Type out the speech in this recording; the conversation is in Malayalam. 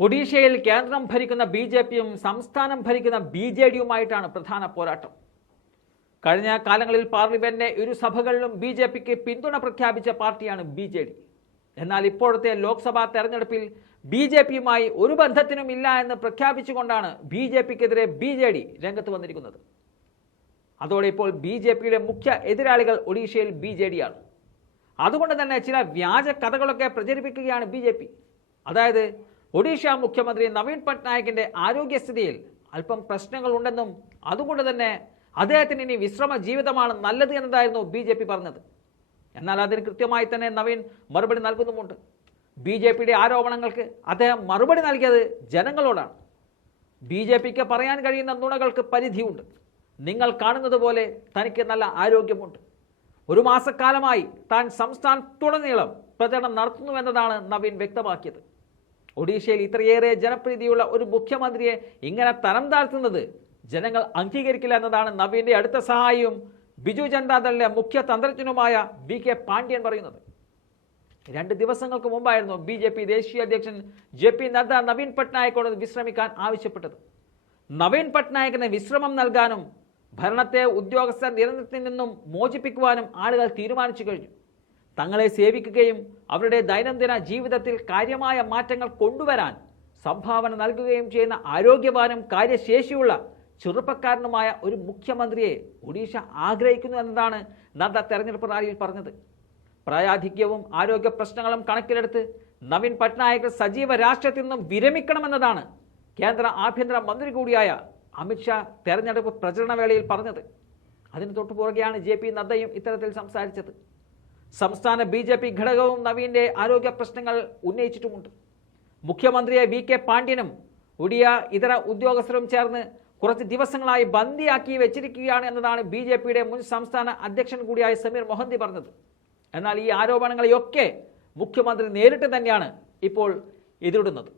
ഒഡീഷയിൽ കേന്ദ്രം ഭരിക്കുന്ന ബി ജെ പിയും സംസ്ഥാനം ഭരിക്കുന്ന ബി ജെ ഡിയുമായിട്ടാണ് പ്രധാന പോരാട്ടം കഴിഞ്ഞ കാലങ്ങളിൽ പാർലമെന്റിന്റെ ഇരു സഭകളിലും ബി ജെ പിക്ക് പിന്തുണ പ്രഖ്യാപിച്ച പാർട്ടിയാണ് ബി ജെ ഡി എന്നാൽ ഇപ്പോഴത്തെ ലോക്സഭാ തെരഞ്ഞെടുപ്പിൽ ബി ജെ പിയുമായി ഒരു ബന്ധത്തിനും ഇല്ല എന്ന് പ്രഖ്യാപിച്ചുകൊണ്ടാണ് ബി ജെ പിക്കെതിരെ ബി ജെ ഡി രംഗത്ത് വന്നിരിക്കുന്നത് അതോടെ ഇപ്പോൾ ബി ജെ പിയുടെ മുഖ്യ എതിരാളികൾ ഒഡീഷയിൽ ബി ജെ ഡി ആണ് അതുകൊണ്ട് തന്നെ ചില വ്യാജ കഥകളൊക്കെ പ്രചരിപ്പിക്കുകയാണ് ബി ജെ പി അതായത് ഒഡീഷ മുഖ്യമന്ത്രി നവീൻ പട്നായിക്കിന്റെ ആരോഗ്യസ്ഥിതിയിൽ അല്പം പ്രശ്നങ്ങളുണ്ടെന്നും അതുകൊണ്ട് തന്നെ അദ്ദേഹത്തിന് ഇനി വിശ്രമ ജീവിതമാണ് നല്ലത് എന്നതായിരുന്നു ബി ജെ പി പറഞ്ഞത്. എന്നാൽ അതിന് കൃത്യമായി തന്നെ നവീൻ മറുപടി നൽകുന്നുമുണ്ട്. ബി ജെ പിയുടെ ആരോപണങ്ങൾക്ക് അദ്ദേഹം മറുപടി നൽകിയത് ജനങ്ങളോടാണ്. ബി ജെ പിക്ക് പറയാൻ കഴിയുന്ന നുണകൾക്ക് പരിധിയുണ്ട്. നിങ്ങൾ കാണുന്നത് പോലെ തനിക്ക് നല്ല ആരോഗ്യമുണ്ട്. ഒരു മാസക്കാലമായി താൻ സംസ്ഥാനത്തുടനീളം പ്രചരണം നടത്തുന്നുവെന്നതാണ് നവീൻ വ്യക്തമാക്കിയത്. ഒഡീഷയിൽ ഇത്രയേറെ ജനപ്രീതിയുള്ള ഒരു മുഖ്യമന്ത്രിയെ ഇങ്ങനെ തരം താഴ്ത്തുന്നത് ജനങ്ങൾ അംഗീകരിക്കില്ല എന്നതാണ് നവീന്റെ അടുത്ത സഹായിയും ബിജു ജനതാദളിലെ മുഖ്യ തന്ത്രജ്ഞനുമായ ബി കെ പാണ്ഡ്യൻ പറയുന്നത്. രണ്ട് ദിവസങ്ങൾക്ക് മുമ്പായിരുന്നു ബി ജെ പി ദേശീയ അധ്യക്ഷൻ ജെ പി നദ്ദ നവീൻ പട്നായിക്കോട് വിശ്രമിക്കാൻ ആവശ്യപ്പെട്ടത്. നവീൻ പട്നായിക്കിന് വിശ്രമം നൽകാനും ഭരണത്തെ ഉദ്യോഗസ്ഥ നിരന്തരത്തിൽ നിന്നും മോചിപ്പിക്കുവാനും ആളുകൾ തീരുമാനിച്ചു കഴിഞ്ഞു. തങ്ങളെ സേവിക്കുകയും അവരുടെ ദൈനംദിന ജീവിതത്തിൽ കാര്യമായ മാറ്റങ്ങൾ കൊണ്ടുവരാൻ സംഭാവന നൽകുകയും ചെയ്യുന്ന ആരോഗ്യവാനും കാര്യശേഷിയുള്ള ചെറുപ്പക്കാരനുമായ ഒരു മുഖ്യമന്ത്രിയെ ഒഡീഷ ആഗ്രഹിക്കുന്നു എന്നതാണ് നദ്ദ തെരഞ്ഞെടുപ്പ് റാലിയിൽ പറഞ്ഞത്. പ്രായാധിക്യവും ആരോഗ്യ പ്രശ്നങ്ങളും കണക്കിലെടുത്ത് നവീൻ പട്നായക് സജീവ രാഷ്ട്രത്തിൽ നിന്നും വിരമിക്കണമെന്നതാണ് കേന്ദ്ര ആഭ്യന്തര മന്ത്രി കൂടിയായ അമിത്ഷാ തെരഞ്ഞെടുപ്പ് പ്രചരണ വേളയിൽ പറഞ്ഞത്. അതിന് തൊട്ടുപുറകെയാണ് ജെ പി നദ്ദയും ഇത്തരത്തിൽ സംസാരിച്ചത്. സംസ്ഥാന ബി ജെ പി ഘടകവും നവീന്റെ ആരോഗ്യ പ്രശ്നങ്ങൾ ഉന്നയിച്ചിട്ടുമുണ്ട്. മുഖ്യമന്ത്രിയെ വി കെ പാണ്ഡ്യനും ഒഡിയ ഇതര ഉദ്യോഗസ്ഥരും ചേർന്ന് കുറച്ച് ദിവസങ്ങളായി ബന്ദിയാക്കി വെച്ചിരിക്കുകയാണ് എന്നതാണ് ബി ജെ പിയുടെ മുൻ സംസ്ഥാന അധ്യക്ഷൻ കൂടിയായ സമീർ മൊഹന്തി പറഞ്ഞത്. എന്നാൽ ഈ ആരോപണങ്ങളെയൊക്കെ മുഖ്യമന്ത്രി നേരിട്ട് തന്നെയാണ് ഇപ്പോൾ എതിരിടുന്നത്.